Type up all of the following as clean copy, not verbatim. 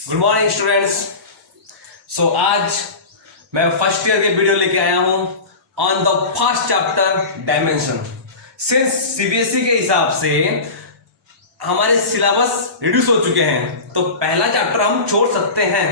Good morning students. सो आज मैं first year के वीडियो लेके आया हूं on the first chapter dimension. Since CBSE के हिसाब से हमारे सिलेबस रिड्यूस हो चुके हैं तो पहला चैप्टर हम छोड़ सकते हैं।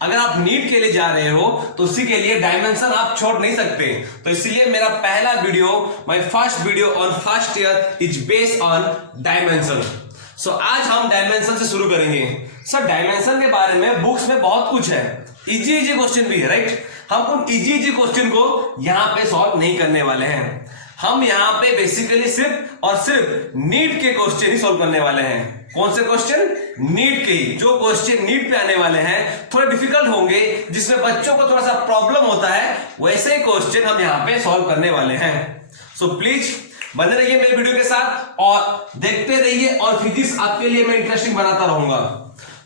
अगर आप नीट के लिए जा रहे हो तो उसी के लिए डायमेंशन आप छोड़ नहीं सकते। तो इसलिए मेरा पहला video, my first video on first year is based on dimension. So आज हम डायमेंशन से शुरू करेंगे। सर डायमेंशन के बारे में बुक्स में बहुत कुछ है, इजी क्वेश्चन भी है, राइट। हम उन इजी क्वेश्चन को यहाँ पे सॉल्व नहीं करने वाले हैं। हम यहाँ पे बेसिकली सिर्फ और सिर्फ नीट के क्वेश्चन ही सॉल्व करने वाले हैं। कौन से क्वेश्चन? नीट के ही। जो क्वेश्चन नीट पे आने वाले हैं थोड़े डिफिकल्ट होंगे, जिसमें बच्चों को थोड़ा सा प्रॉब्लम होता है, वैसे ही क्वेश्चन हम यहाँ पे सॉल्व करने वाले हैं। सो प्लीज बने रहिए मेरे वीडियो के साथ और देखते रहिए, और फिजिक्स आपके लिए मैं इंटरेस्टिंग बनाता रहूंगा।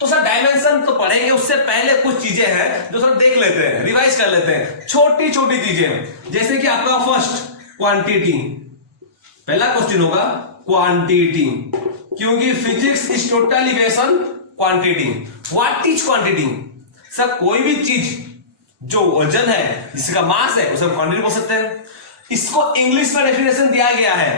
तो सर डायमेंशन तो पढ़ेंगे, उससे पहले कुछ चीजें हैं जो सर देख लेते हैं, रिवाइज कर लेते हैं, छोटी छोटी चीजें। जैसे कि आपका फर्स्ट क्वांटिटी, पहला क्वेश्चन होगा क्वांटिटी, क्योंकि physics is totally based on quantity. What is quantity? Sir कोई भी चीज जो वजन है, जिसका मास है, उसे हम क्वांटिटी बोल सकते हैं। इसको इंग्लिश में डेफिनेशन दिया गया है,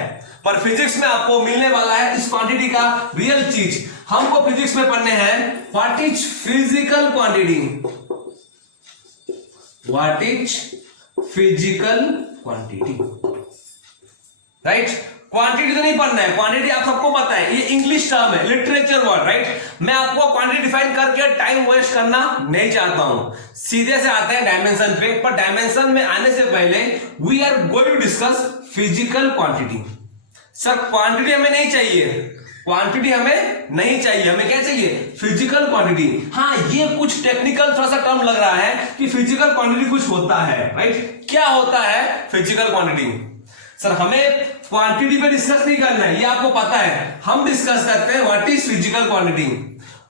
पर फिजिक्स में आपको मिलने वाला है इस क्वांटिटी का रियल चीज। हमको फिजिक्स में पढ़ने हैं what is physical quantity. What is physical quantity, right. Quantity तो नहीं पढ़ना है, क्वांटिटी आप सबको पता है, ये इंग्लिश टर्म है, लिटरेचर वर्ड, राइट। मैं आपको क्वांटिटी डिफाइन करके टाइम वेस्ट करना नहीं चाहता हूं, सीधे से आते हैं डायमेंशन पे। पर डायमेंशन में आने से पहले we are going to discuss physical quantity. Sir quantity हमें नहीं चाहिए, क्वांटिटी हमें नहीं चाहिए, हमें क्या चाहिए? Physical quantity. हाँ, ये कुछ टेक्निकल थोड़ा सा टर्म लग रहा है कि फिजिकल क्वांटिटी कुछ होता है, राइट। क्या होता है फिजिकल क्वांटिटी? सर हमें क्वांटिटी पे डिस्कस नहीं करना है, ये आपको पता है। हम डिस्कस करते हैं what is physical quantity.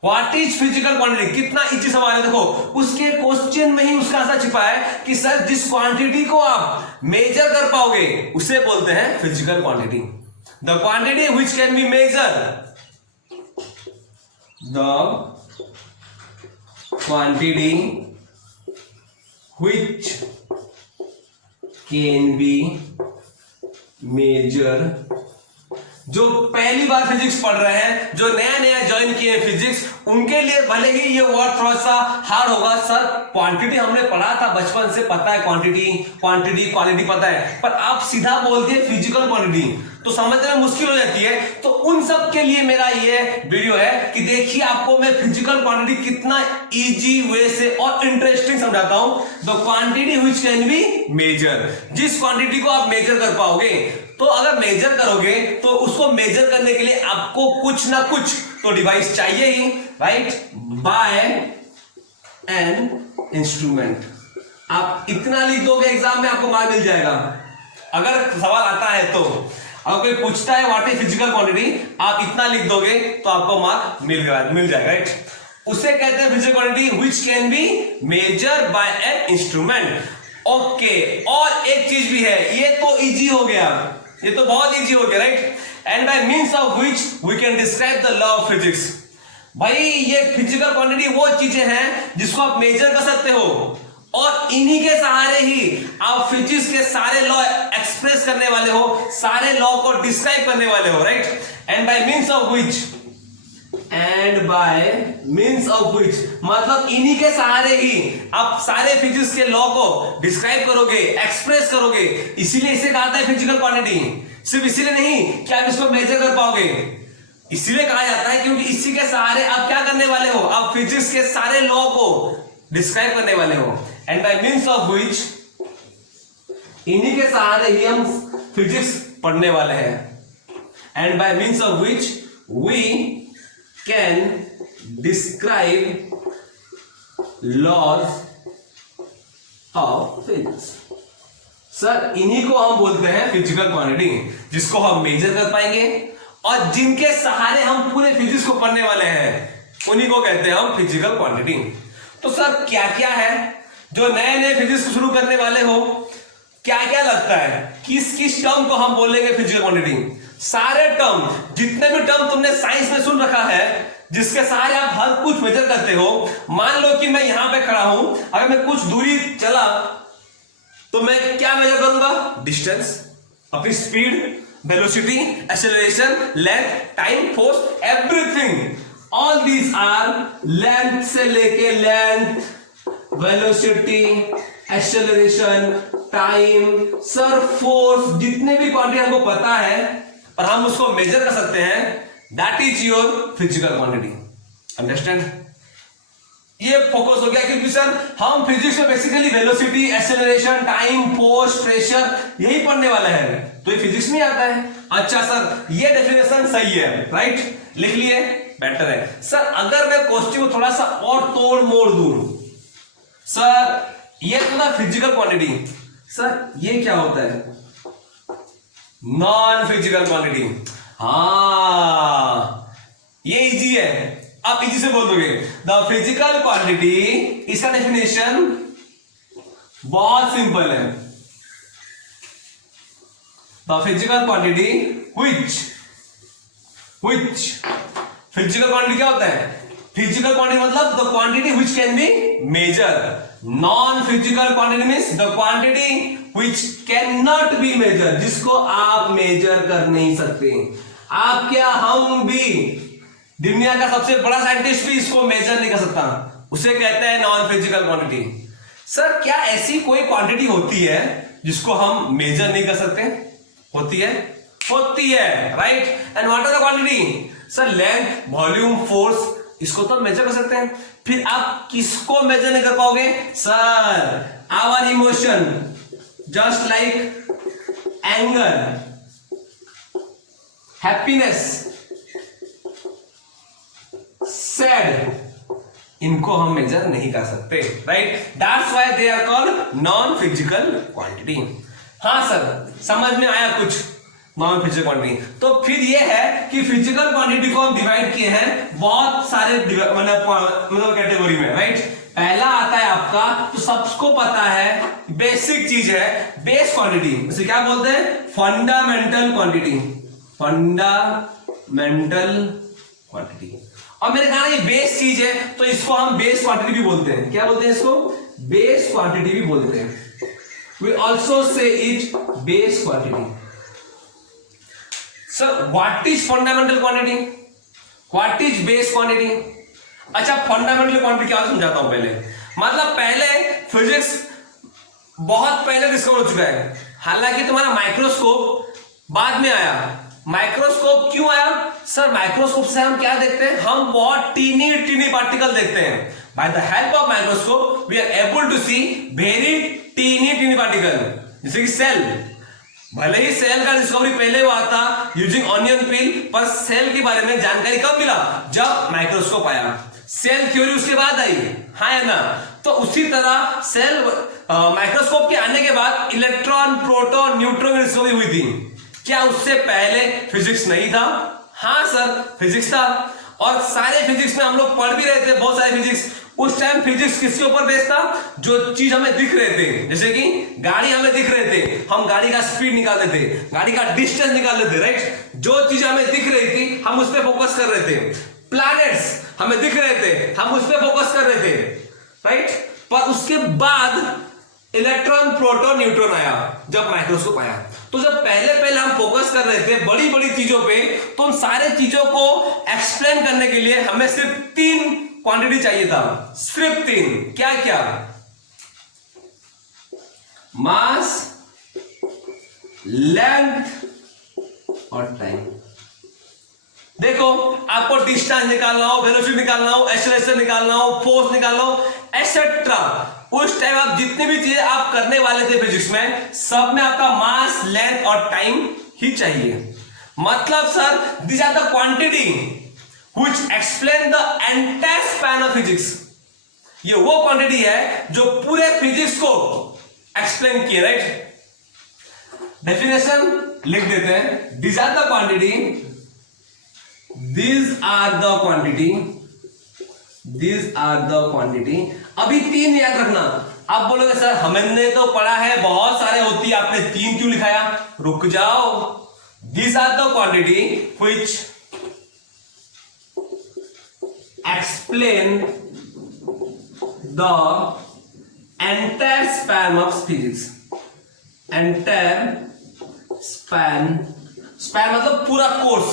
What is physical quantity, कितना इजी सवाल है। देखो उसके क्वेश्चन में ही उसका आंसर छिपा है कि सर जिस क्वांटिटी को आप मेजर कर पाओगे उसे बोलते हैं physical quantity. The quantity which can be measure, the quantity which can be measure. जो पहली बार फिजिक्स पढ़ रहे हैं, जो नया नया ज्वाइन किए फिजिक्स, उनके लिए भले ही ये वर्ड थोड़ा सा हार्ड होगा। सर क्वांटिटी हमने पढ़ा था बचपन से, पता है क्वांटिटी क्वांटिटी क्वालिटी पता है, पर आप सीधा बोल दिए फिजिकल क्वांटिटी तो समझने में मुश्किल हो जाती है। तो उन सब के लिए मेरा ये वीडियो है कि देखिए आपको मैं फिजिकल क्वांटिटी कितना इजी वे से और इंटरेस्टिंग समझाता हूं। The quantity which can be measure, जिस क्वांटिटी को आप मेजर कर पाओगे। तो अगर मेजर करोगे तो उसको मेजर करने के लिए आपको कुछ ना कुछ तो डिवाइस चाहिए ही, राइट। By an instrument. आप इतना लिख दोगे एग्जाम में, आपको मार्क मिल जाएगा। अगर सवाल आता है तो अगर कोई पूछता है व्हाट इज फिजिकल क्वांटिटी, आप इतना लिख दोगे तो आपको मार्क मिल जाएगा, राइट। उसे कहते हैं physical quantity which can be measure by an instrument. Okay, और एक चीज भी है, ये तो इजी हो गया, ये तो बहुत इजी हो गया, right. And by means of which we can describe the law of physics. भाई ये फिजिकल क्वांटिटी वो चीजें हैं जिसको आप मेजर कर सकते हो, और इन्हीं के सहारे ही आप फिजिक्स के सारे लॉ एक्सप्रेस करने वाले हो, सारे लॉ को डिस्क्राइब करने वाले हो, right. And by means of which, and by means of which मतलब इन्हीं के सहारे ही आप सारे फिजिक्स के लॉ को डिस्क्राइब करोगे, एक्सप्रेस करोगे। इसीलिए इसे कहा जाता है फिजिकल क्वांटिटी। सिर्फ इसीलिए नहीं कि आप इसको मेजर कर पाओगे, इसीलिए कहा जाता है क्योंकि इसी के सहारे आप क्या करने वाले हो? आप फिजिक्स के सारे लॉ को डिस्क्राइब करने वाले हो। And by means of which, इन्हीं के सहारे ही हम फिजिक्स पढ़ने वाले हैं। And by means of which we can describe laws of physics. Sir इन्हीं को हम बोलते हैं फिजिकल क्वांटिटी, जिसको हम मेजर कर पाएंगे और जिनके सहारे हम पूरे फिजिक्स को पढ़ने वाले हैं, उन्हीं को कहते हैं हम फिजिकल क्वांटिटी। तो सर क्या क्या है, जो नए नए फिजिक्स शुरू करने वाले हो, क्या क्या लगता है किस किस टर्म को हम बोलेंगे फिजिकल क्वांटिटी? सारे टर्म, जितने भी टर्म तुमने साइंस में सुन रखा है, जिसके सहारे आप हर कुछ मेजर करते हो। मान लो कि मैं यहां पे खड़ा हूं, अगर मैं कुछ दूरी चला तो मैं क्या मेजर करूंगा? डिस्टेंस, अपनी speed, velocity, acceleration, length, time, force, everything. All these are length से लेके length, velocity, acceleration, time, sir force, जितने भी क्वांटिटी हमको पता है और हम उसको मेजर कर सकते हैं, that is your physical quantity. Understand? ये फोकस हो गया, क्योंकि सर हम फिजिक्स में basically velocity, acceleration, time, force, pressure यही पढ़ने वाला है, तो ये फिजिक्स में आता है। अच्छा सर, ये डेफिनेशन सही है, राइट? लिख लिए, बेटर है। सर अगर मैं क्वेश्चन को थोड़ा सा और तोड़ मोड़ दूं, सर ये तो ना फिजिकल क्वांटिटी, सर ये क्या होता है? Non physical quantity. हाँ, ये इजी है, आप इजी से बोल दोगे। द फिजिकल क्वांटिटी, इसका डेफिनेशन बहुत सिंपल है। The physical quantity which physical quantity क्या होता है? फिजिकल क्वांटिटी मतलब the quantity which can be measured. Non physical quantity means the quantity which cannot be measured, जिसको आप मेजर कर नहीं सकते। आप क्या, हम भी, दुनिया का सबसे बड़ा साइंटिस्ट भी इसको मेजर नहीं कर सकता, उसे कहते हैं नॉन फिजिकल क्वांटिटी। सर क्या ऐसी कोई क्वांटिटी होती है जिसको हम मेजर नहीं कर सकते? होती है, होती है, right? And what are the quantity? Sir length, volume, force, इसको तो मेजर कर सकते हैं। फिर आप किसको मेजर नहीं कर पाओगे? Sir our emotion, just like anger, happiness, sad, इनको हम मेजर नहीं कर सकते, right? That's why they are called non physical quantity. हाँ सर, समझ में आया कुछ नॉन फिजिकल क्वांटिटी? तो फिर ये है कि फिजिकल क्वांटिटी को हम डिवाइड किए हैं बहुत सारे मतलब कैटेगरी में, राइट? पहला आता है आपका, तो सबको पता है, बेसिक चीज है, बेस क्वांटिटी। इसे क्या बोलते हैं? Fundamental quantity. Fundamental quantity. और मैंने कहा ये बेस चीज है, तो इसको हम बेस क्वांटिटी भी बोलते हैं। क्या बोलते हैं इसको? बेस क्वांटिटी भी बोलते हैं। We also say it base quantity. Sir, what is fundamental quantity? What is base quantity? अच्छा, फंडामेंटल क्वांटिटी क्या समझाता हूं पहले। मतलब पहले फिजिक्स बहुत पहले डिस्कवर हो चुका है, हालांकि तुम्हारा माइक्रोस्कोप बाद में आया। माइक्रोस्कोप क्यों आया? सर माइक्रोस्कोप से हम क्या देखते हैं? हम बहुत टीनी टीनी पार्टिकल देखते हैं। By the help of microscope we are able to see very tiny tiny particle, जैसे कि सेल। भले ही सेल का डिस्कवरी पहले हुआ था यूजिंग ऑनियन पील, पर सेल के बारे में जानकारी कब मिला? जब माइक्रोस्कोप आया। सेल थ्योरी उसके बाद आई, हाँ है ना? तो उसी तरह सेल माइक्रोस्कोप के आने के बाद इलेक्ट्रॉन, प्रोटॉन, न्यूट्रॉन की डिस्कवरी हुई थी। क्या उससे पहले फिजिक्स नहीं था? हाँ सर, फिजिक्स था, और सारे फिजिक्स में हम लोग पढ़ भी रहे थे, बहुत सारे फिजिक्स। उस टाइम फिजिक्स किसके ऊपर बेस्ड था? जो चीज हमें दिख रहे थे, जैसे कि गाड़ी हमें दिख रहे थे, हम गाड़ी का स्पीड निकाल रहे थे, गाड़ी का डिस्टेंस निकाल रहे थे, राइट? जो चीज हमें दिख रही थी हम उस पर फोकस कर रहे थे। प्लैनेट्स हमें दिख रहे थे, हम उस पर फोकस कर रहे थे, राइट? पर उसके बाद इलेक्ट्रॉन, प्रोटॉन, न्यूट्रॉन आया जब माइक्रोस्कोप आया। तो जब पहले पहले हम फोकस कर रहे थे बड़ी बड़ी चीजों पे, तो उन सारे चीजों को एक्सप्लेन करने के लिए हमें सिर्फ 3 क्वांटिटी चाहिए था, सिर्फ 3। क्या क्या? मास, लेंथ और टाइम। देखो, आपको डिस्टेंस निकालना हो, वेलोसिटी निकालना हो, एक्सेलरेशन निकालना हो, फोर्स निकालना हो, एक्सेट्रा, उस टाइम आप जितनी भी चीजें आप करने वाले थे फिजिक्स में, सब में आपका मास, लेंथ और टाइम ही चाहिए। मतलब sir, this are the quantity which explain the entire span of physics। ये वो क्वांटिटी है जो पूरे फिजिक्स को एक्सप्लेन किए, राइट? डेफिनेशन लिख देते हैं। These are the quantity, these are the quantity, these are the quantity। अभी 3 याद रखना। आप बोलोगे सर हमने तो पढ़ा है बहुत सारे होती है, आपने 3 क्यों लिखाया? रुक जाओ। These are the quantity which explain the entire span of physics. Entire span मतलब पूरा course,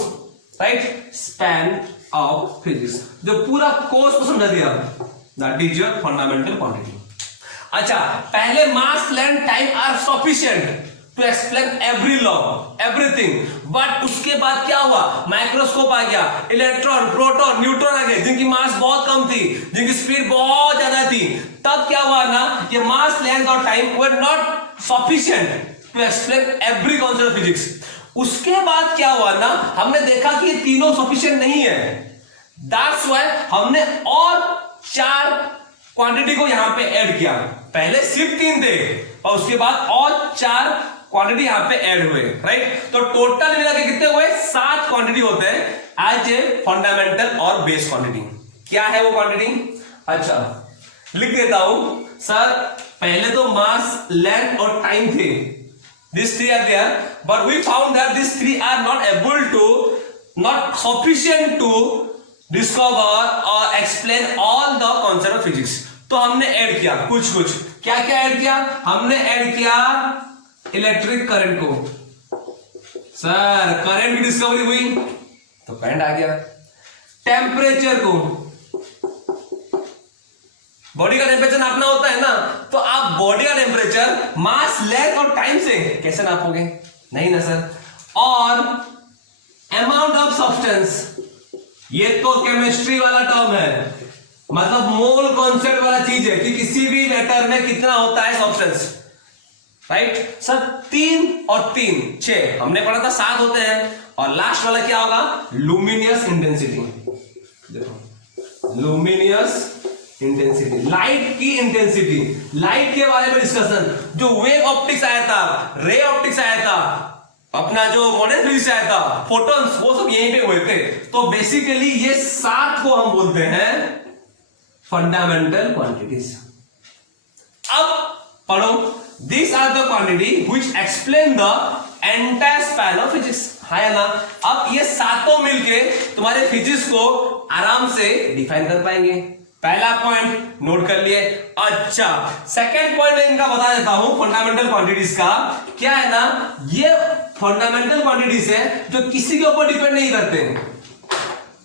right? Span of physics, जो पूरा कोर्स को समझा दिया, that is your fundamental quantity. अच्छा, पहले mass, length, time are sufficient to explain every law, everything. But उसके बाद क्या हुआ? माइक्रोस्कोप आ गया, इलेक्ट्रॉन, प्रोटॉन, न्यूट्रॉन आ गए, जिनकी मास बहुत कम थी, जिनकी स्पीड बहुत ज्यादा थी. तब क्या हुआ ना, ये मास, लेंथ और time were not sufficient to explain every concept of physics. उसके बाद क्या हुआ ना, हमने देखा कि ये तीनों सफिशिएंट नहीं है. दैट्स व्हाई हमने और 4 क्वांटिटी को यहां पे ऐड किया. पहले सिर्फ 3 थे और उसके बाद और 4 क्वांटिटी यहां पे ऐड हुए, राइट? तो टोटल मिला के कितने हुए? 7 क्वांटिटी होते हैं एज ए फंडामेंटल और बेस क्वांटिटी. क्या है वो क्वांटिटी? अच्छा, लिख देता हूं. सर, पहले तो मास, लेंथ और टाइम थे. These 3 are there, but we found that these 3 are not sufficient to discover or explain all the concept of physics. तो हमने ऐड किया कुछ. क्या ऐड किया? हमने ऐड किया इलेक्ट्रिक करंट को. सर, करंट की डिस्कवरी हुई तो करंट आ गया. टेम्परेचर को, बॉडी का टेम्परेचर नापना होता है ना, तो आप बॉडी का टेम्परेचर मास, लेंथ और टाइम से कैसे नापोगे? नहीं ना सर. और अमाउंट ऑफ सब्सटेंस, ये तो केमिस्ट्री वाला टर्म है, मतलब मोल कॉन्सेप्ट वाला चीज है कि किसी भी मैटर में कितना होता है सब्सटेंस, राइट? सर, 3 और 3 6 हमने पढ़ा था, 7 होते हैं. और लास्ट वाला क्या होगा? Luminous intensity. देखो, लुमिनियस इंटेंसिटी, लाइट की इंटेंसिटी, लाइट के बारे में डिस्कशन. जो वेव ऑप्टिक्स आया था, रे ऑप्टिक्स आया था, अपना जो मॉडर्न फिजिक्स आया था, फोटॉन्स, वो सब यहीं पे हुए थे. तो बेसिकली ये 7 को हम बोलते हैं फंडामेंटल क्वांटिटीज. अब पढ़ो, these are the quantity which explain the entire span of physics. है ना? अब ये सातों मिलके तुम्हारे फिजिक्स को आराम से डिफाइन कर पाएंगे. पहला पॉइंट नोट कर लिए. अच्छा, सेकंड पॉइंट मैं इनका बता देता हूं फंडामेंटल क्वांटिटीज का. क्या है ना, ये फंडामेंटल क्वांटिटीज है जो किसी के ऊपर डिपेंड नहीं करते.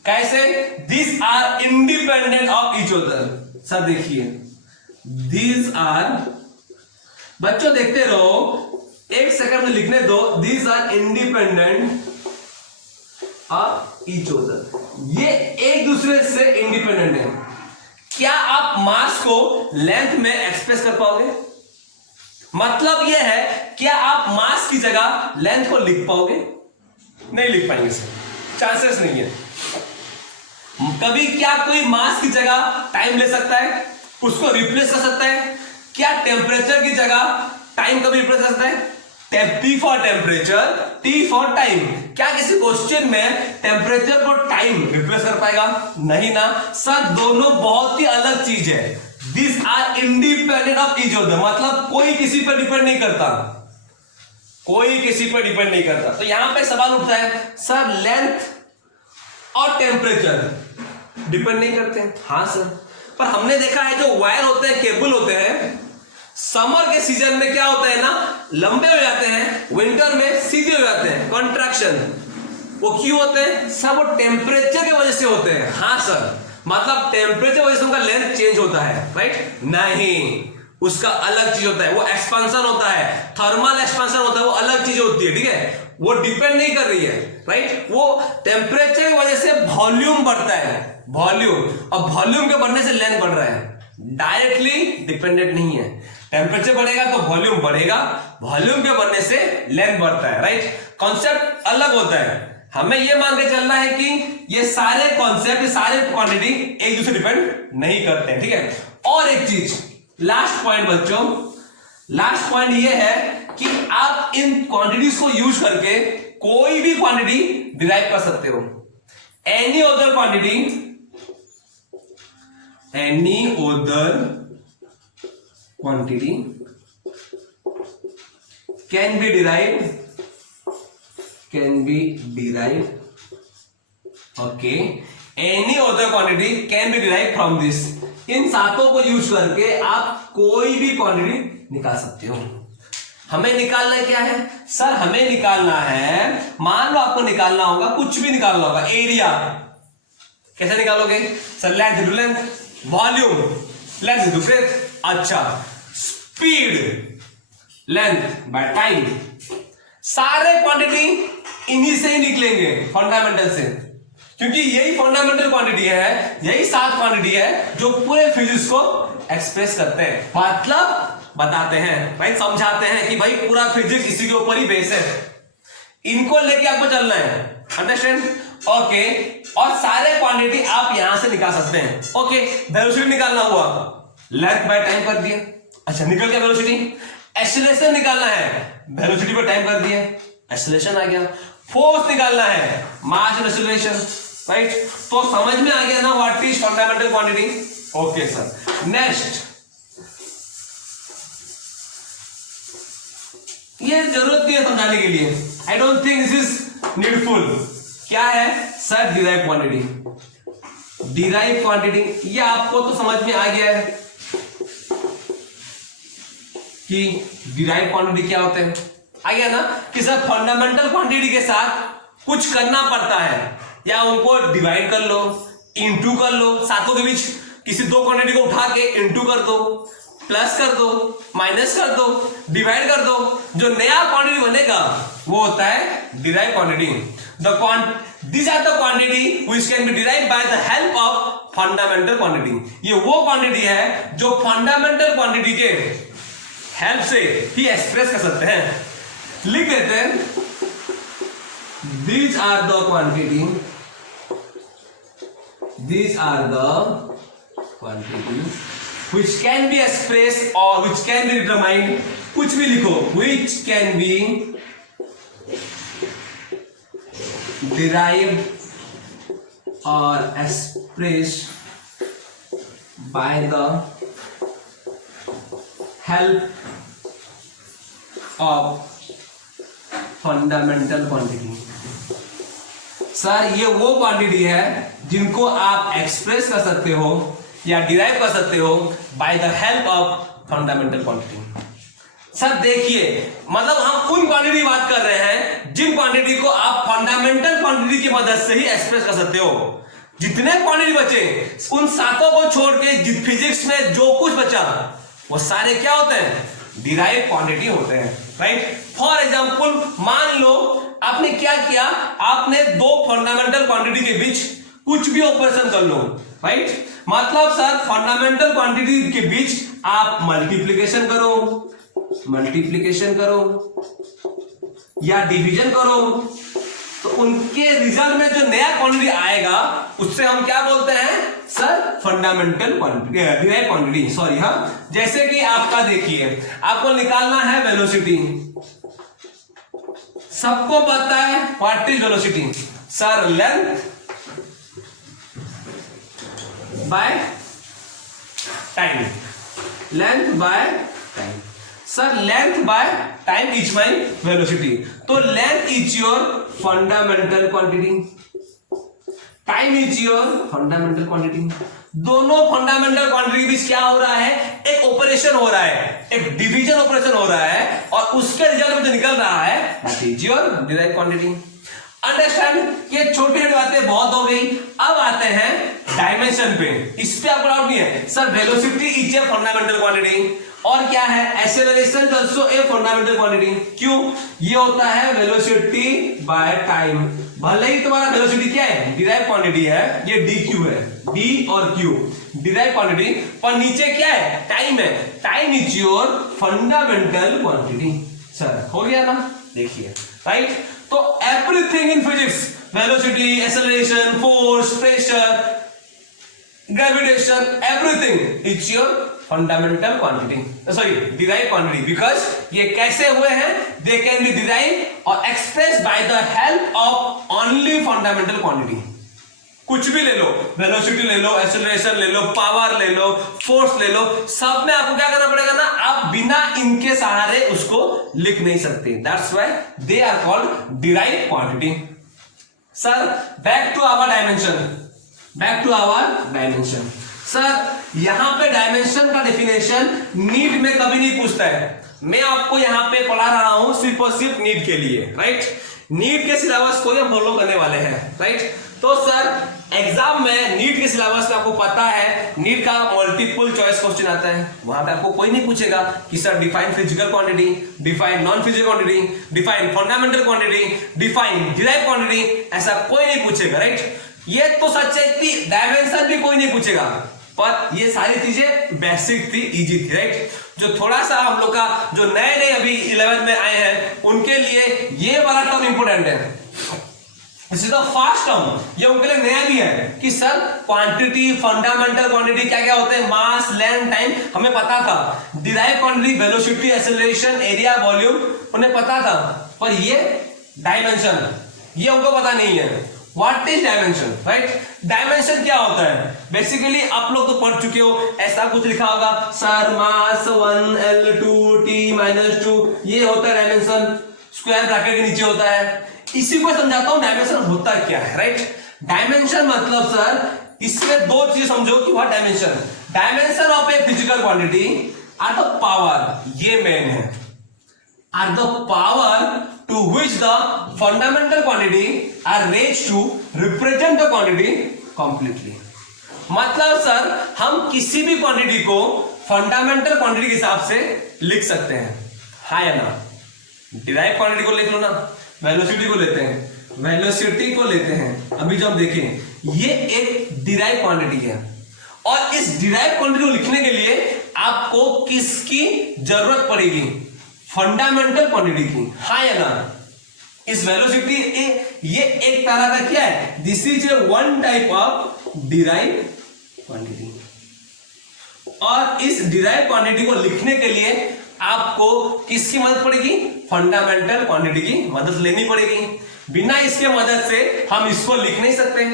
कैसे? This are independent of each other. Sir देखिए, दिस आर, बच्चों देखते रहो, एक सेकंड में लिखने दो. This are independent of each other. ये एक दूसरे से इंडिपेंडेंट है. क्या आप मास को लेंथ में एक्सप्रेस कर पाओगे? मतलब यह है, क्या आप मास की जगह लेंथ को लिख पाओगे? नहीं लिख पाएंगे सर, चांसेस नहीं है. कभी क्या कोई मास की जगह टाइम ले सकता है? उसको रिप्लेस कर सकता है? क्या टेम्परेचर की जगह टाइम कभी रिप्लेस कर सकता है? T for temperature, T for time. क्या किसी क्वेश्चन में टेम्परेचर को टाइम रिप्लेस कर पाएगा? नहीं ना सर, दोनों बहुत ही अलग चीज है. This are independent of each other, मतलब कोई किसी पर डिपेंड नहीं करता, कोई किसी पर डिपेंड नहीं करता. तो यहां पे सवाल उठता है, सर लेंथ और टेम्परेचर डिपेंड नहीं करते? हाँ सर, पर हमने देखा है जो वायर होते हैं, केबल होते हैं, समर के सीजन में क्या होता है ना, लंबे हो जाते हैं, विंटर में सीधे हो जाते हैं, कॉन्ट्रैक्शन. वो क्यों होते हैं? सब वो टेम्परेचर की वजह से होते हैं. हाँ सर, मतलब टेम्परेचर की वजह से उनका लेंथ चेंज होता है, राइट? नहीं, उसका अलग चीज होता है. वो एक्सपांशन होता है, थर्मल एक्सपांशन होता है, वो अलग चीज होती है. ठीक है, वो डिपेंड नहीं कर रही है, राइट? वो टेम्परेचर की वजह से वॉल्यूम बढ़ता है, वॉल्यूम, और वॉल्यूम के बढ़ने से लेंथ बढ़ रहा है. डायरेक्टली डिपेंडेंट नहीं है. टेम्परेचर बढ़ेगा तो वॉल्यूम बढ़ेगा, वॉल्यूम के बढ़ने से लेंथ बढ़ता है, राइट? कॉन्सेप्ट अलग होता है. हमें यह मान के चलना है कि ये सारे कॉन्सेप्ट, सारे क्वांटिटी एक दूसरे डिपेंड नहीं करते हैं. ठीक है, और एक चीज, लास्ट पॉइंट बच्चों, लास्ट पॉइंट ये है कि आप इन क्वांटिटीज को यूज करके कोई भी क्वांटिटी डिराइव कर सकते हो. Any other quantity, any other quantity can be derived, okay, any other quantity can be derive from this. इन सातों को यूज करके आप कोई भी क्वांटिटी निकाल सकते हो। हमें निकालना क्या है सर? हमें निकालना है, मान लो आपको निकालना होगा, कुछ भी निकालना होगा, एरिया। कैसे निकालोगे sir? Length into length, volume length into breadth, अच्छा स्पीड लेंथ बाय टाइम। सारे क्वांटिटी इन्हीं से ही निकलेंगे, फंडामेंटल से, क्योंकि यही फंडामेंटल क्वांटिटी है, यही 7 क्वांटिटी है जो पूरे फिजिक्स को एक्सप्रेस करते हैं, मतलब बताते हैं भाई, समझाते हैं कि भाई पूरा फिजिक्स इसी के ऊपर ही बेस है। इनको लेके आपको चलना है, अंडरस्टैंड? ओके, और सारे क्वांटिटी आप यहां से निकाल सकते हैं। ओके, वेलोसिटी निकालना हुआ, लेंथ बाय टाइम कर दिया, अच्छा निकल गया वेलोसिटी। एक्सीलरेशन निकालना है, वेलोसिटी बाय टाइम कर दिया, एक्सीलरेशन आ गया। फोर्स निकालना है, मास एंड एक्सीलरेशन, राइट? तो समझ में आ गया ना what is fundamental quantity? Okay sir, next, ये जरूरत नहीं है समझाने के लिए, I don't think this is needful. क्या है sir? Derive quantity. Derive quantity ये आपको तो समझ में आ गया है कि डिराइव क्वांटिटी क्या होते हैं, आ गया ना कि सर फंडामेंटल क्वांटिटी के साथ कुछ करना पड़ता है, या उनको डिवाइड कर लो, इंटू कर लो, सातों के बीच किसी दो क्वांटिटी को उठा के इंटू कर दो, प्लस कर दो, माइनस कर दो, डिवाइड कर दो, जो नया क्वांटिटी बनेगा वो होता है derive quantity. These are the quantity which can be derived by the help of fundamental quantity। ये वो क्वांटिटी है जो फंडामेंटल क्वांटिटी के हेल्प से ही एक्सप्रेस कर सकते हैं। लिख देते हैं, these are the quantity which can be expressed or which can be determined, कुछ भी लिखो, which can be derived or expressed by the help of fundamental quantity। Sir ये वो क्वांटिटी है जिनको आप एक्सप्रेस कर सकते हो या डिराइव कर सकते हो bye the help of fundamental quantity. Sir देखिए, मतलब हम उन क्वांटिटी की बात कर रहे हैं जिन क्वांटिटी को आप फंडामेंटल क्वांटिटी की मदद से ही एक्सप्रेस कर सकते हो। जितने क्वांटिटी बचे उन सातों को छोड़ के फिजिक्स में जो कुछ बचा वो सारे क्या होते हैं? डिराइव क्वांटिटी होते हैं, राइट? फॉर एग्जांपल मान लो आपने क्या किया, आपने दो फंडामेंटल क्वांटिटी के बीच कुछ भी ऑपरेशन कर लो, राइट? मतलब सर फंडामेंटल क्वांटिटी के बीच आप मल्टीप्लिकेशन करो या डिवीजन करो, तो उनके रिजल्ट में जो नया क्वांटिटी आएगा उससे हम क्या बोलते हैं sir? Fundamental quantity, derive quantity, sorry. हाँ, जैसे कि आपका देखिए, आपको निकालना है वेलोसिटी, सबको पता है what is velocity sir? Length by time, length by time. Sir length by time is my velocity, तो length is your fundamental quantity, time is your fundamental quantity. दोनों फंडामेंटल क्वांटिटी के बीच क्या हो रहा है? एक ऑपरेशन हो रहा है, एक डिवीजन ऑपरेशन हो रहा है, और उसके रिजल्ट में जो निकल रहा है that is your derive quantity. Understand? ये छोटी छोटी बातें बहुत हो गई। अब आते हैं डायमेंशन पे। इस पे आपको डाउट नहीं है sir? Velocity is a fundamental quantity, और क्या है? Acceleration is also a fundamental quantity. क्यों? ये होता है वेलोसिटी बाय टाइम। भले ही तुम्हारा वेलोसिटी क्या है? डिराइव क्वांटिटी है, ये dq है, d और q डिराइव क्वांटिटी, पर नीचे क्या है? टाइम है। Time is your fundamental quantity. Sir हो गया ना? देखिए, राइट? तो everything in physics, velocity, acceleration, force, pressure, gravitation, everything is your fundamental quantity, sorry derived quantity, because ये कैसे हुए हैं? They can be derived or expressed by the help of only fundamental quantity। कुछ भी ले लो, velocity ले लो, acceleration ले लो, power ले लो, फोर्स ले लो, सब में आपको क्या करना पड़ेगा ना? आप बिना इनके सहारे उसको लिख नहीं सकते। That's why they are called derived quantity। Sir back to our dimension. Back to our dimension. Sir यहां पे डायमेंशन का डेफिनेशन नीट में कभी नहीं पूछता है, मैं आपको यहां पे पढ़ा रहा हूं सिर्फ और सिर्फ नीट के लिए, राइट। नीट के सिलेबस को हम फॉलो करने वाले हैं, राइट। तो सर एग्जाम में नीट के सिलेबस में आपको पता है नीट का मल्टीपल चॉइस क्वेश्चन आता है, वहां पे आपको कोई नहीं पूछेगा कि sir define physical quantity, define non physical quantity, define fundamental quantity, define derive quantity, ऐसा कोई नहीं पूछेगा, राइट। ये तो सच है कि डायमेंशन भी कोई नहीं पूछेगा, पर ये सारी चीजें बेसिक थी, इजी थी, राइट। जो थोड़ा सा हम लोग का जो नए नए अभी 11th में आए हैं उनके लिए ये वाला टर्म इंपोर्टेंट है, this is the first term, ये उनके लिए नया भी है कि सर क्वांटिटी, फंडामेंटल क्वांटिटी क्या क्या होते हैं, मास, लेंथ, टाइम हमें पता था, derive quantity, velocity, acceleration, area, volume उन्हें पता था, पर ये डायमेंशन ये उनको पता नहीं है। What is dimension, right. Dimension क्या होता है, बेसिकली आप लोग तो पढ़ चुके हो, ऐसा कुछ लिखा होगा सर मास 1L2 T-2, ये होता है डायमेंशन, स्क्वायर ब्रैकेट के नीचे होता है। इसी को समझाता हूं डायमेंशन होता क्या है, राइट। डायमेंशन मतलब सर इसमें दो चीज समझो कि what dimension of a physical quantity are the power, ये मेन है, are the power to which the fundamental quantity are raised to represent the quantity completely। मतलब सर हम किसी भी क्वांटिटी को फंडामेंटल क्वांटिटी के हिसाब से लिख सकते हैं, हाँ या ना। डिराइव क्वांटिटी को लिख लो ना, वेलोसिटी को लेते हैं, वेलोसिटी को लेते हैं, अभी जो हम देखें ये एक डिराइव क्वांटिटी है, और इस डिराइव क्वांटिटी को लिखने के लिए आपको किसकी जरूरत पड़ेगी, फंडामेंटल क्वांटिटी की, हाँ या ना। इस वेलोसिटी ये एक तरह का क्या है, this is a one type of derive quantity, और इस डिराइव क्वांटिटी को लिखने के लिए आपको किसकी मदद पड़ेगी, फंडामेंटल क्वांटिटी की मदद लेनी पड़ेगी। बिना इसके मदद से हम इसको लिख नहीं सकते।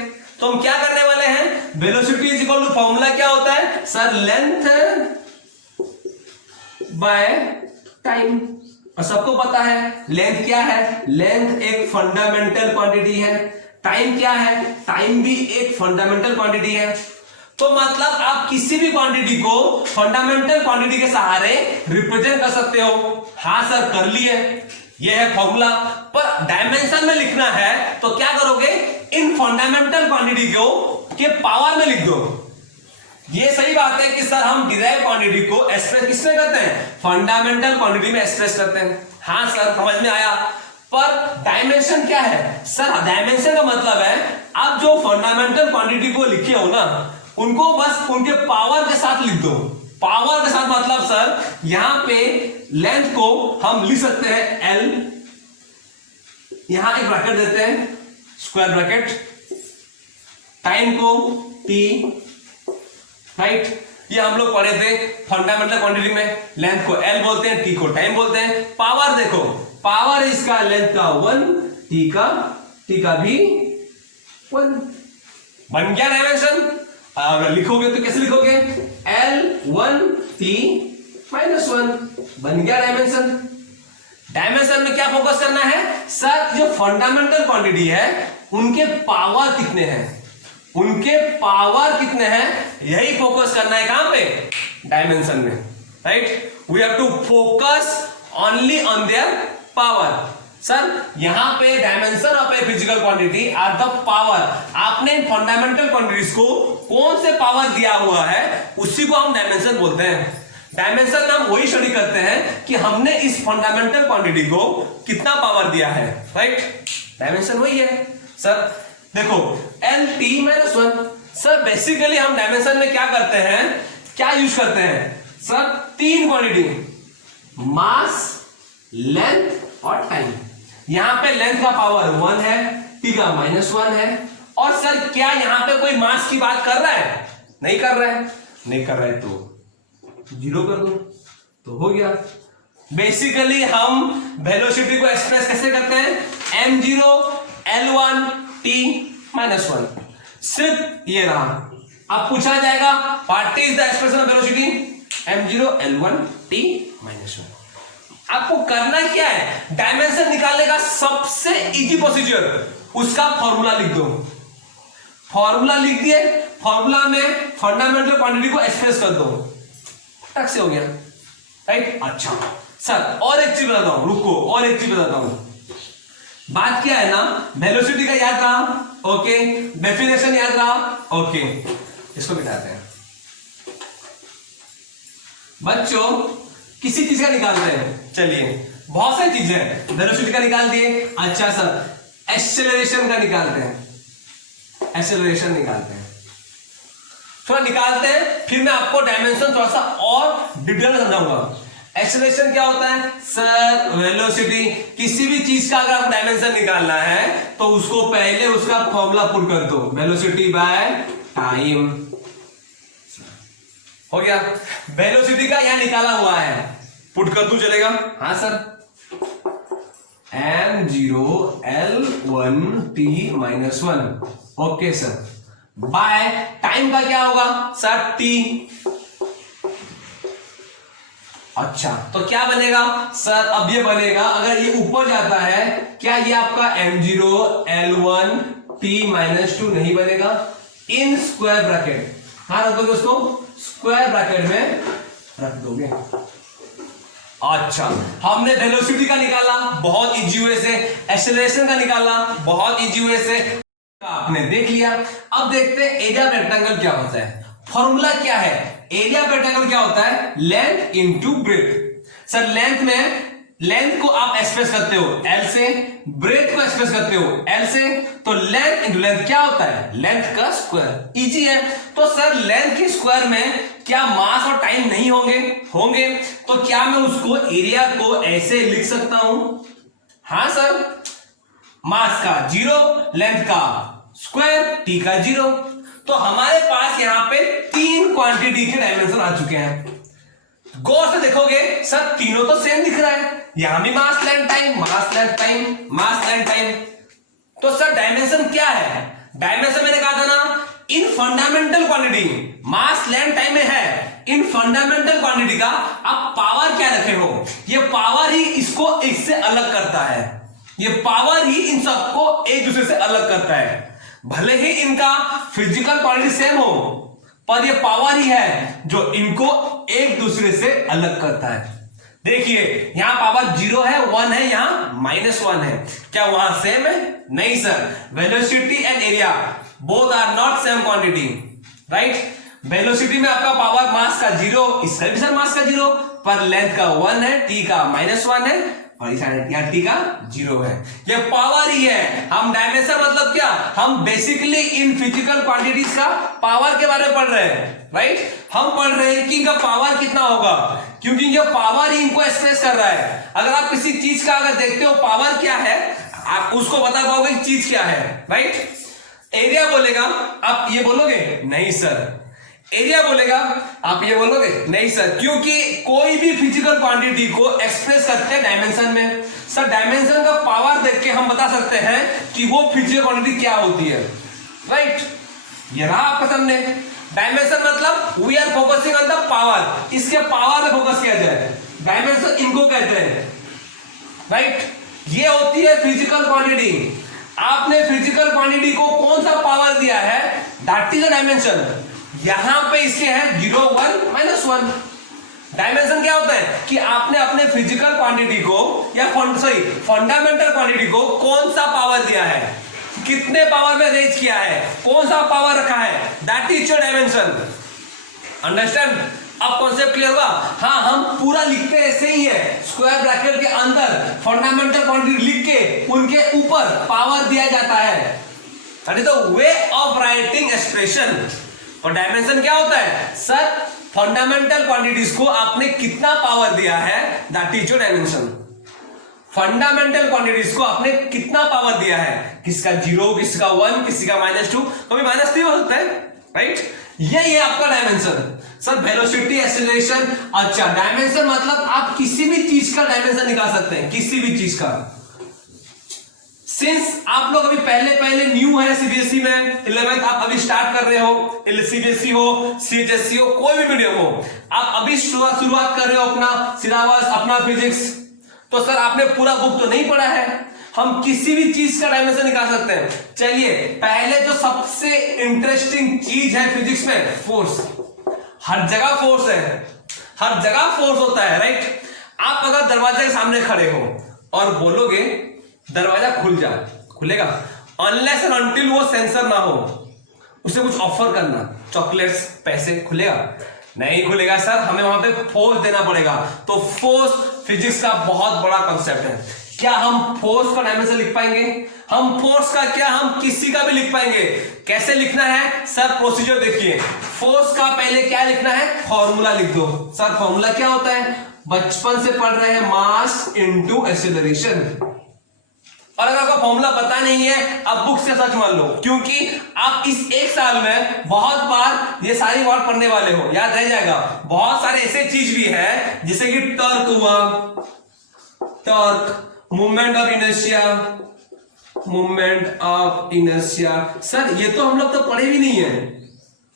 तो हम क्या करने वाले हैं, velocity is equal to formula क्या होता है सर, लेंथ बाय टाइम, और सबको पता है लेंथ क्या है, लेंथ एक फंडामेंटल क्वांटिटी है, टाइम क्या है, टाइम भी एक फंडामेंटल क्वांटिटी है। तो मतलब आप किसी भी क्वांटिटी को फंडामेंटल क्वांटिटी के सहारे रिप्रेजेंट कर सकते हो, हाँ सर कर लिए, ये है फॉर्मूला। पर डायमेंशन में लिखना है तो क्या करोगे, इन फंडामेंटल क्वांटिटी को के पावर में लिख दो। ये सही बात है कि सर हम डिराइव क्वांटिटी को एक्सप्रेस किसमें करते हैं, फंडामेंटल क्वांटिटी में एक्सप्रेस करते हैं, हाँ सर समझ में आया। पर डायमेंशन क्या है सर, डायमेंशन का मतलब है आप जो फंडामेंटल क्वांटिटी को लिखे हो ना, उनको बस उनके पावर के साथ लिख दो। पावर के साथ मतलब सर यहां पे लेंथ को हम लिख सकते हैं L, यहां एक ब्रैकेट देते हैं स्क्वायर ब्रैकेट, टाइम को T, राइट। ये हम लोग पढ़े थे फंडामेंटल क्वांटिटी में, लेंथ को L बोलते हैं, T को टाइम बोलते हैं। पावर देखो, पावर इसका लेंथ का 1, T का भी 1, बन गया डायमेंशन। अगर लिखोगे तो कैसे लिखोगे, L1 T-1, बन गया डायमेंशन। डायमेंशन में क्या फोकस करना है सर, जो फंडामेंटल क्वांटिटी है उनके पावर कितने हैं, उनके पावर कितने हैं, यही फोकस करना है कहां पे, डायमेंशन में, right. We have to focus only on their power. Sir यहां पे dimension of a physical quantity are the power, आपने फंडामेंटल क्वांटिटीज को कौन से पावर दिया हुआ है उसी को हम डायमेंशन बोलते हैं। डायमेंशन में हम वही स्टडी करते हैं कि हमने इस फंडामेंटल क्वांटिटी को कितना पावर दिया है, राइट। डायमेंशन वही है सर। देखो L-T-1, सर बेसिकली हम डायमेंशन में क्या करते हैं, क्या यूज करते हैं सर, तीन क्वांटिटी, मास, लेंथ और टाइम। यहां पे लेंथ का पावर 1 है, T का -1 है, और सर क्या यहां पे कोई मास की बात कर रहा है, नहीं कर रहा है, नहीं कर रहा है तो 0 कर दो तो हो गया। बेसिकली हम वेलोसिटी को एक्सप्रेस कैसे करते हैं, m0 L1 T-1, सिर्फ ये रहा। अब पूछा जाएगा what is the expression of velocity, m0 L1 T-1। आपको करना क्या है, डायमेंशन निकालने का सबसे इजी प्रोसीजर, उसका फॉर्मूला लिख दो। फॉर्मूला लिख दिए, फॉर्मूला में फंडामेंटल क्वांटिटी को एक्सप्रेस कर दो, टक से हो गया, राइट। अच्छा सर और एक चीज बताता हूं, रुको और एक चीज बताता हूं। बात क्या है ना, वेलोसिटी का याद रहा, ओके, डेफिनेशन याद रहा, ओके, इसको मिटाते हैं बच्चों। किसी चीज का निकालते हैं, चलिए बहुत सारी चीजें हैं, वेलोसिटी का निकाल दिए। अच्छा सर एक्सेलरेशन का निकालते हैं, एक्सेलरेशन निकालते हैं, थोड़ा निकालते हैं, फिर मैं आपको डायमेंशन थोड़ा सा और डिटेल में समझाऊंगा। एक्सेलरेशन क्या होता है सर, वेलोसिटी, किसी भी चीज का अगर आपको डायमेंशन निकालना है तो उसको पहले उसका फॉर्मूला पुट कर दो, वेलोसिटी बाय टाइम, हो गया। वेलोसिटी का यहां निकाला हुआ है, पुट कर दूं चलेगा? हाँ sir, m0 L1 t -1, okay sir, by time का क्या होगा सर, t। अच्छा तो क्या बनेगा सर, अब ये बनेगा, अगर ये ऊपर जाता है क्या ये आपका m0 L1 t -2 नहीं बनेगा, इन स्क्वायर ब्रैकेट, हाँ रख दोगे उसको स्क्वायर ब्रैकेट में रख दोगे। अच्छा हमने वेलोसिटी का निकाला बहुत इजी वे से, एक्सेलरेशन का निकाला बहुत इजी वे से, आपने देख लिया। अब देखते हैं एरिया ऑफ रेक्टेंगल क्या होता है। फॉर्मूला क्या है, एरिया ऑफ रेक्टेंगल क्या होता है, length into breadth. Sir length में, लेंथ को आप एक्सप्रेस करते हो L से, ब्रेथ को एक्सप्रेस करते हो L से, तो लेंथ इनटू लेंथ क्या होता है, लेंथ का स्क्वायर, इजी है। तो सर लेंथ के स्क्वायर में क्या मास और टाइम नहीं होंगे, होंगे, तो क्या मैं उसको एरिया को ऐसे लिख सकता हूं, हाँ सर, मास का 0, लेंथ का स्क्वायर, टी का 0। तो हमारे पास यहां पे 3 क्वांटिटी के डायमेंशन आ चुके हैं। गौर से देखोगे सर तीनों तो सेम दिख रहा है, यहां भी mass length time, mass length time, mass length time. तो सर डायमेंशन क्या है, डायमेंशन मैंने कहा था ना, इन fundamental quantity, mass length time में है, इन फंडामेंटल क्वांटिटी का आप पावर क्या रखे हो, ये पावर ही इसको इससे अलग करता है, ये पावर ही इन सबको एक दूसरे से अलग करता है। भले ही इनका फिजिकल क्वांटिटी सेम हो, पर ये पावर ही है जो इनको एक दूसरे से अलग करता है। देखिए यहां पावर 0 है, 1 है, यहां -1 है, क्या वहां सेम है, नहीं sir, velocity and area both are not same quantity, right. Velocity में आपका पावर मास का 0, इसका भी सर मास का 0, पर लेंथ का 1 है, टी का -1 है, और इस टी का 0 है, ये पावर ही है। हम डायमेंशन मतलब क्या, हम बेसिकली इन फिजिकल क्वांटिटीज का पावर के बारे में पढ़ रहे हैं, राइट। हम पढ़ रहे हैं कि इनका पावर कितना होगा, क्योंकि ये पावर ही इनको एक्सप्रेस कर रहा है। अगर आप किसी चीज का अगर देखते हो पावर क्या है, आप उसको बता पाओगे कि चीज क्या है, राइट। एरिया बोलेगा आप ये बोलोगे नहीं सर, एरिया बोलेगा आप ये बोलोगे नहीं सर, क्योंकि कोई भी फिजिकल क्वांटिटी को एक्सप्रेस करते हैं डायमेंशन में। सर डायमेंशन का पावर देख के हम बता सकते हैं कि वो फिजिकल क्वांटिटी क्या होती है, राइट। ये रहा आपके सामने डायमेंशन, मतलब we are focusing on the power, इसके पावर पे फोकस किया जाए, डायमेंशन इनको कहते हैं, राइट। ये होती है फिजिकल क्वांटिटी। आपने फिजिकल क्वांटिटी को कौन सा पावर दिया है, दैट इज द डायमेंशन। यहां पे इसके हैं 0, 1, -1। डायमेंशन क्या होता है कि आपने अपने फिजिकल क्वांटिटी को या फंडामेंटल क्वांटिटी को कौन सा पावर दिया है, कितने पावर में रेंज किया है, कौन सा पावर रखा है, that is your dimension. Understand, अब कॉन्सेप्ट क्लियर हुआ? हाँ, हम पूरा लिखते ऐसे ही है, स्क्वायर ब्रैकेट के अंदर फंडामेंटल क्वांटिटी लिख के उनके ऊपर पावर दिया जाता है, that is the way of writing expression. और डायमेंशन क्या होता है सर, फंडामेंटल क्वांटिटीज को आपने कितना पावर दिया है, that is your dimension. Fundamental quantities को आपने कितना पावर दिया है, किसका 0, किसका 1, किसी का -2, कभी -3 हो सकता है, राइट। ये है आपका डायमेंशन। सर वेलोसिटी, एक्सेलरेशन, अच्छा डायमेंशन मतलब आप किसी भी चीज का डायमेंशन निकाल सकते हैं, किसी भी चीज का। सिंस आप लोग अभी पहले न्यू है सीबीएसई में, 11th आप अभी स्टार्ट कर रहे हो, सीबीएसई हो, सीएचएसई हो, कोई भी मीडियम हो, आप अभी शुरुआत कर रहे हो अपना सिलेबस, अपना फिजिक्स, तो सर आपने पूरा बुक तो नहीं पढ़ा है। हम किसी भी चीज का डायमेंशन निकाल सकते हैं। चलिए पहले जो सबसे इंटरेस्टिंग चीज है फिजिक्स में, फोर्स। हर जगह फोर्स है, हर जगह फोर्स होता है, राइट। आप अगर दरवाजे के सामने खड़े हो और बोलोगे दरवाजा खुल जा, खुलेगा? अनलेस एंड अनटिल वो सेंसर ना हो, उसे कुछ ऑफर करना, चॉकलेट्स, पैसे, खुलेगा? नहीं खुलेगा सर, हमें वहां पे फोर्स देना पड़ेगा। तो फोर्स फिजिक्स का बहुत बड़ा कॉन्सेप्ट है। क्या हम फोर्स का डायमेंशन लिख पाएंगे? हम फोर्स का क्या, हम किसी का भी लिख पाएंगे। कैसे लिखना है सर? प्रोसीजर देखिए। फोर्स का पहले क्या लिखना है? फॉर्मूला लिख दो। सर फॉर्मूला क्या होता है? बचपन से पढ़ रहे हैं, मास इनटू एक्सेलरेशन। और अगर आपको फॉर्मूला पता नहीं है, अब बुक से सच मान लो, क्योंकि आप इस एक साल में बहुत बार ये सारी वर्ड पढ़ने वाले हो, याद रह जाएगा। बहुत सारे ऐसे चीज भी है जैसे कि टॉर्क हुआ, torque, movement of inertia, movement of inertia. Sir ये तो हम लोग तो पढ़े भी नहीं है।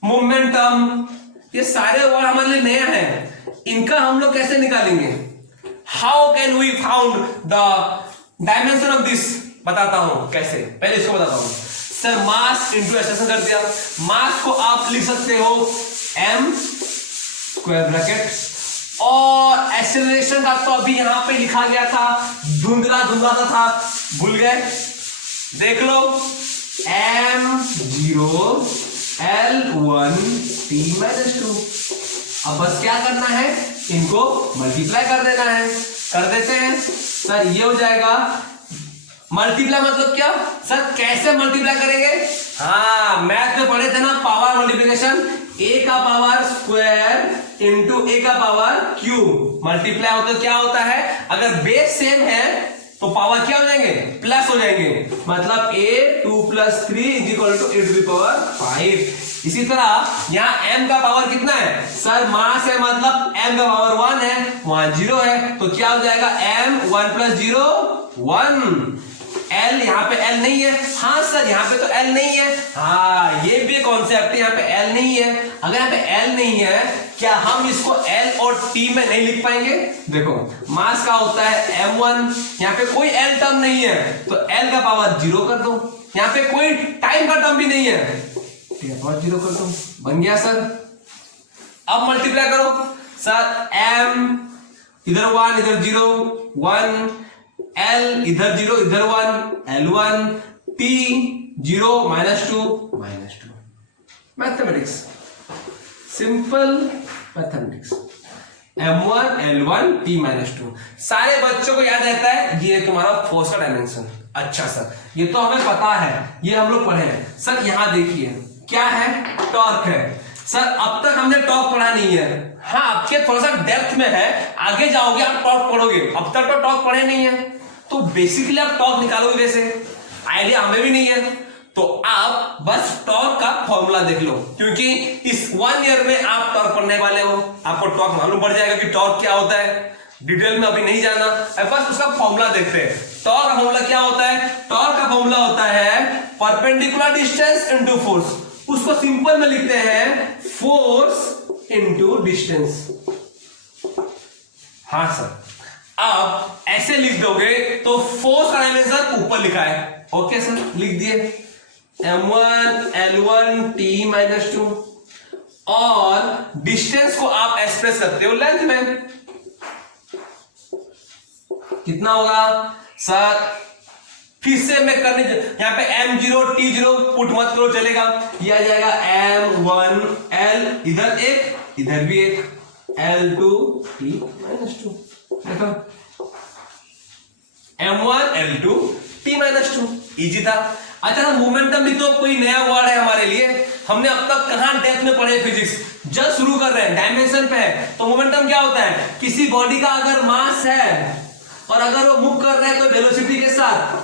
मोमेंटम, ये सारे वर्ड हमारे लिए नया है, इनका हम लोग कैसे निकालेंगे? How can we found the dimension of this? बताता हूं कैसे, पहले इसको बताता हूं। सर मास इंटू एक्सेलरेशन कर दिया। मास को आप लिख सकते हो m स्क्वायर ब्रैकेट, और एक्सेलरेशन का तो अभी यहां पे लिखा गया था, धुंधला धुंधला सा था, भूल गए? देख लो, m0 L1 t - 2। अब बस क्या करना है, इनको मल्टीप्लाई कर देना है। कर देते हैं सर, ये हो जाएगा मल्टीप्लाई। मतलब क्या सर, कैसे मल्टीप्लाई करेंगे? हाँ मैथ में पढ़े थे ना, पावर मल्टीप्लिकेशन, a का पावर स्क्वायर इंटू a का पावर क्यूब। मल्टीप्लाई होता क्या होता है, अगर बेस सेम है तो पावर क्या हो जाएंगे? प्लस हो जाएंगे। मतलब a2 + 3 = a⁵। इसी तरह यहाँ m का पावर कितना है? सर मास है, मतलब m का पावर 1 है, वहां 0 है, तो क्या हो जाएगा? m 1 + 0 1। L यहाँ पे L नहीं है। हाँ सर यहाँ पे तो L नहीं है। हाँ ये भी कॉन्सेप्ट है, यहाँ पे L नहीं है। अगर यहाँ पे L नहीं है, क्या हम इसको L और T में नहीं लिख पाएंगे? देखो मास का होता है m1, यहाँ पे कोई L टर्म नहीं है, तो L का पावर 0 कर दो। यहाँ पे कोई टाइम का टर्म भी नहीं है, 0 कर दो, बन गया सर। अब मल्टीप्लाई करो सर, m इधर 1 इधर 0 1, L इधर 0 इधर 1, L1, T 0 -2 -2। Mathematics, simple mathematics. m1 L1 T -2 सारे बच्चों को याद रहता है, ये तुम्हारा फोर्स का डायमेंशन। अच्छा सर ये तो हमें पता है, ये हम लोग पढ़े हैं। सर यहां देखिए क्या है, टॉर्क है। सर अब तक हमने टॉर्क पढ़ा नहीं है। हाँ आपके थोड़ा सा डेप्थ में है, आगे जाओगे आप टॉर्क पढ़ोगे, अब तक तो टॉर्क पढ़े नहीं है, तो बेसिकली आप टॉर्क निकालोगे कैसे? आइडिया हमें भी नहीं है। तो आप बस टॉर्क का फॉर्मूला देख लो, क्योंकि इस 1 ईयर में आप टॉर्क पढ़ने वाले हो, आपको टॉर्क मालूम पड़ जाएगा कि टॉर्क क्या होता है। डिटेल में अभी नहीं जाना, बस उसका फॉर्मूला देखते हैं। टॉर्क का फॉर्मूला क्या होता है? टॉर्क का फॉर्मूला होता है परपेंडिकुलर डिस्टेंस इनटू फोर्स। उसको सिंपल में लिखते हैं फोर्स इनटू डिस्टेंस। हाँ सर, अब ऐसे लिख दोगे तो फोर्स का डायमेंशन ऊपर लिखा है। ओके सर लिख दिए, m1 L1 T -2, और डिस्टेंस को आप एक्सप्रेस करते हो लेंथ में। कितना होगा सर? फिर से मैं करने, यहाँ पे m0 T0 पुट मत करो चलेगा, ये आ जाएगा m1 L, इधर एक इधर भी एक, L2 T -2। देखो m1 L2 T -2 इजी था। अच्छा ना, मोमेंटम भी तो कोई नया वर्ड है हमारे लिए, हमने अब तक कहां डेप्थ में पढ़े फिजिक्स, जस्ट शुरू कर रहे हैं, डायमेंशन पे है। तो मोमेंटम क्या होता है? किसी बॉडी का अगर मास है और अगर वो मूव कर रहा है कोई वेलोसिटी के साथ,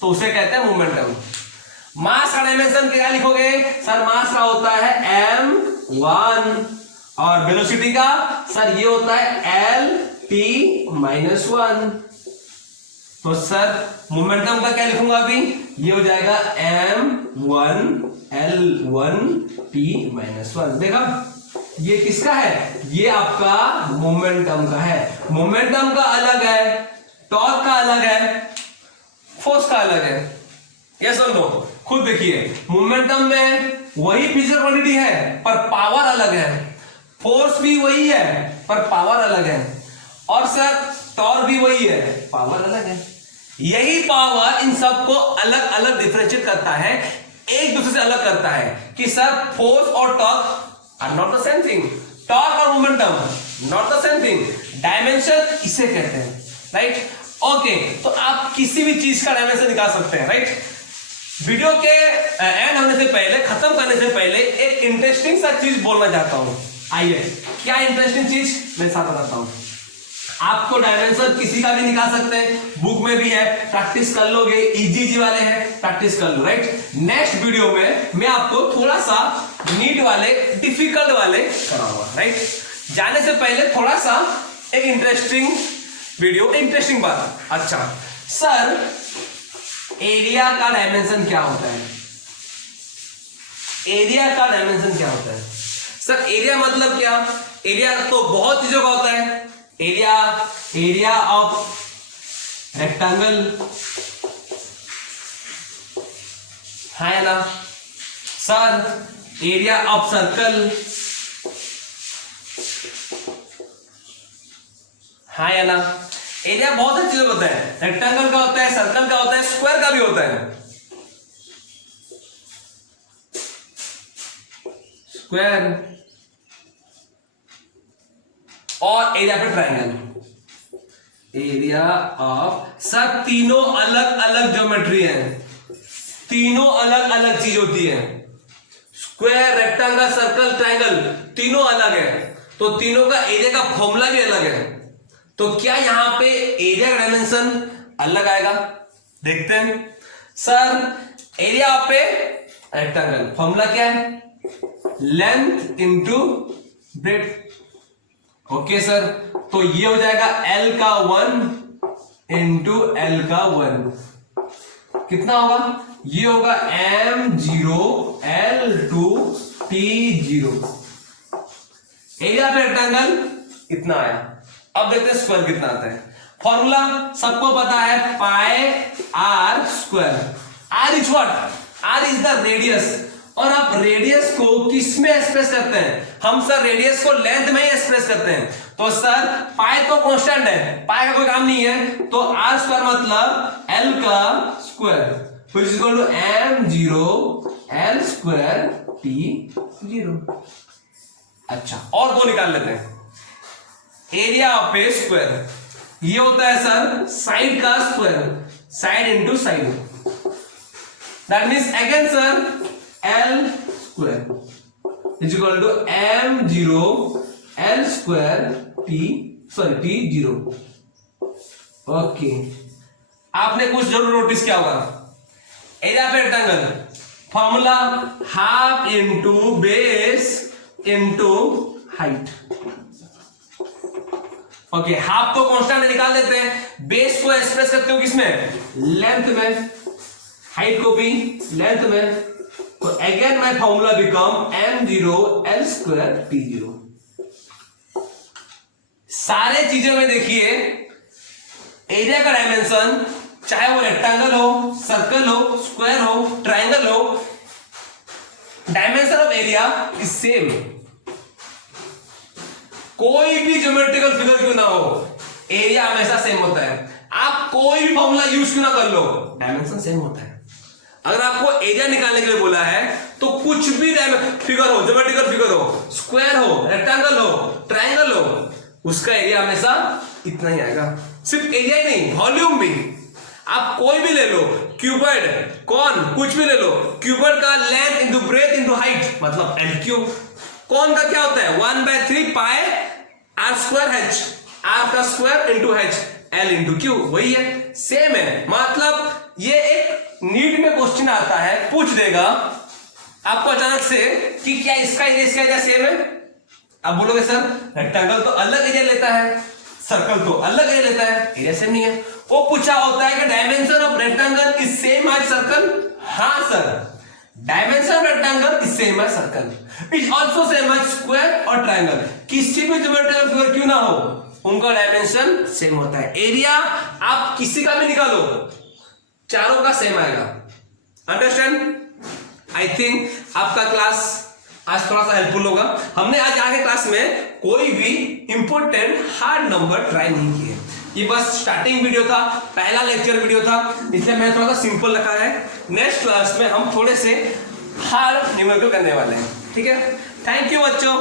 तो उसे कहते हैं मोमेंटम। मास का डायमेंशन क्या लिखोगे? सर मास का होता है m1, और वेलोसिटी का सर ये होता है L-T-1। तो सर मोमेंटम का क्या लिखूंगा अभी? ये हो जाएगा m1 L1 T-1। देखा ये किसका है? ये आपका मोमेंटम का है। मोमेंटम का अलग है, टॉर्क का अलग है, फोर्स का अलग है। यस और नो? खुद देखिए, मोमेंटम में वही फिजिकल क्वांटिटी है पर पावर अलग है, फोर्स भी वही है पर पावर अलग है, और सर टॉर्क भी वही है, पावर अलग है। यही पावर इन सबको अलग अलग डिफरेंशिएट करता है, एक दूसरे से अलग करता है कि सर फोर्स और torque are not the same thing, torque और momentum not the same thing, dimension इसे कहते हैं, राइट? ओके, तो आप किसी भी चीज का डायमेंशन निकाल सकते हैं, राइट? वीडियो के एंड होने से पहले, खत्म करने से पहले एक इंटरेस्टिंग सा चीज बोलना चाहता हूं। आइए, क्या इंटरेस्टिंग चीज मैं साथ बताता हूं। आपको डायमेंशन किसी का भी निकाल सकते हैं, बुक में भी है, प्रैक्टिस कर लोगे, इजी वाले हैं, प्रैक्टिस कर लो, राइट? नेक्स्ट वीडियो में मैं आपको थोड़ा सा नीट वाले, डिफिकल्ट वाले कराऊंगा, राइट? जाने से पहले थोड़ा सा एक इंटरेस्टिंग वीडियो, इंटरेस्टिंग बात। अच्छा सर, एरिया का डायमेंशन क्या होता है? एरिया का डायमेंशन क्या होता है? सर एरिया मतलब क्या? एरिया तो बहुत चीजों का होता है। एरिया ऑफ रेक्टेंगल है ना सर, एरिया ऑफ सर्कल है या ना? एरिया बहुत सारी चीजों का होता है, रेक्टेंगल का होता है, सर्कल का होता है, स्क्वायर का भी होता है। स्क्वायर और एरिया पे ट्रायंगल। एरिया ऑफ, सब तीनों अलग अलग ज्योमेट्री है, तीनों अलग अलग चीज होती है। स्क्वायर, रेक्टेंगल, सर्कल, ट्रायंगल तीनों अलग है, तो तीनों का एरिया का फॉर्मूला भी अलग है। तो क्या यहां पे एरिया का डायमेंशन अलग आएगा? देखते हैं। सर एरिया पे रेक्टेंगल फॉर्मूला क्या है? Length into breadth. Okay sir, तो ये हो जाएगा L का 1 इंटू L का 1, कितना होगा? ये होगा M0 L2 T0। एरिया पे रेक्टेंगल इतना आया। अब देखते हैं स्क्वायर कितना आता है। फॉर्मूला सबको पता है, pi r square. R is what? R is the radius. और आप रेडियस को किस में एक्सप्रेस करते हैं? हम सर रेडियस को लेंथ में ही एक्सप्रेस करते हैं। तो सर पाई तो कांस्टेंट है, पाई का कोई काम नहीं है, तो आर स्क्वायर मतलब एल का square which is equal to m0 l square t0। अच्छा, और दो निकाल लेते हैं। एरिया ऑफ ए स्क्वायर, ये होता है सर साइड का square, side into side, that means again sir L square is equal to m0 l square t0। Okay, आपने कुछ जरूर नोटिस किया होगा। एरिया पे rectangle formula half into base into height. Okay, half को constant निकाल देते हैं, बेस को एक्सप्रेस करते हो किसमें? लेंथ में, हाइट को भी लेंथ में, तो again my formula become m0 l square t0। सारे चीजों में देखिए एरिया का डायमेंशन, चाहे वो रेक्टेंगल हो, सर्कल हो, स्क्वायर हो, ट्रायंगल हो, dimension of area is same. कोई भी ज्योमेट्रिकल फिगर क्यों ना हो, एरिया हमेशा सेम होता है। आप कोई भी फॉर्मूला यूज क्यों ना कर लो, डायमेंशन सेम होता है। अगर आपको एरिया निकालने के लिए बोला है तो कुछ भी फिगर हो, ज्योमेट्रिकल फिगर हो, स्क्वायर हो, रेक्टेंगल हो, ट्रायंगल हो, उसका एरिया हमेशा इतना ही आएगा। सिर्फ एरिया ही नहीं, वॉल्यूम भी। आप कोई भी ले लो, क्यूबॉइड, कौन, कुछ भी ले लो, क्यूबॉइड का length into breadth into height मतलब एल क्यूब। कौन का क्या होता है? 1/3 पाई आर स्क्वायर एच, आर का square into H, L into Q, वही है, सेम है। मतलब ये एक नीट में क्वेश्चन आता है, पूछ देगा आपको अचानक से कि क्या इसका एरिया सेम है? आप बोलोगे सर रेक्टेंगल तो अलग एरिया लेता है, सर्कल तो अलग एरिया लेता है, एरिया सेम नहीं है। वो पूछा होता है कि dimension of rectangle is same as circle. हाँ sir, dimension of rectangle is same as circle, is also same as square और ट्रायंगल। किसी भी ज्योमेट्रिकल फिगर क्यों ना हो, उनका डायमेंशन सेम होता है। एरिया आप किसी का भी निकालो, चारों का सेम आएगा। अंडरस्टैंड? आई थिंक आपका क्लास आज थोड़ा सा हेल्पफुल होगा। हमने आज आगे क्लास में कोई भी इंपॉर्टेंट हार्ड नंबर ट्राई नहीं किए, ये बस स्टार्टिंग वीडियो था, पहला लेक्चर वीडियो था, इसलिए मैंने थोड़ा सा सिंपल रखा है। नेक्स्ट क्लास में हम थोड़े से हार्ड न्यूमेरिकल करने वाले हैं, ठीक है। थैंक यू बच्चों।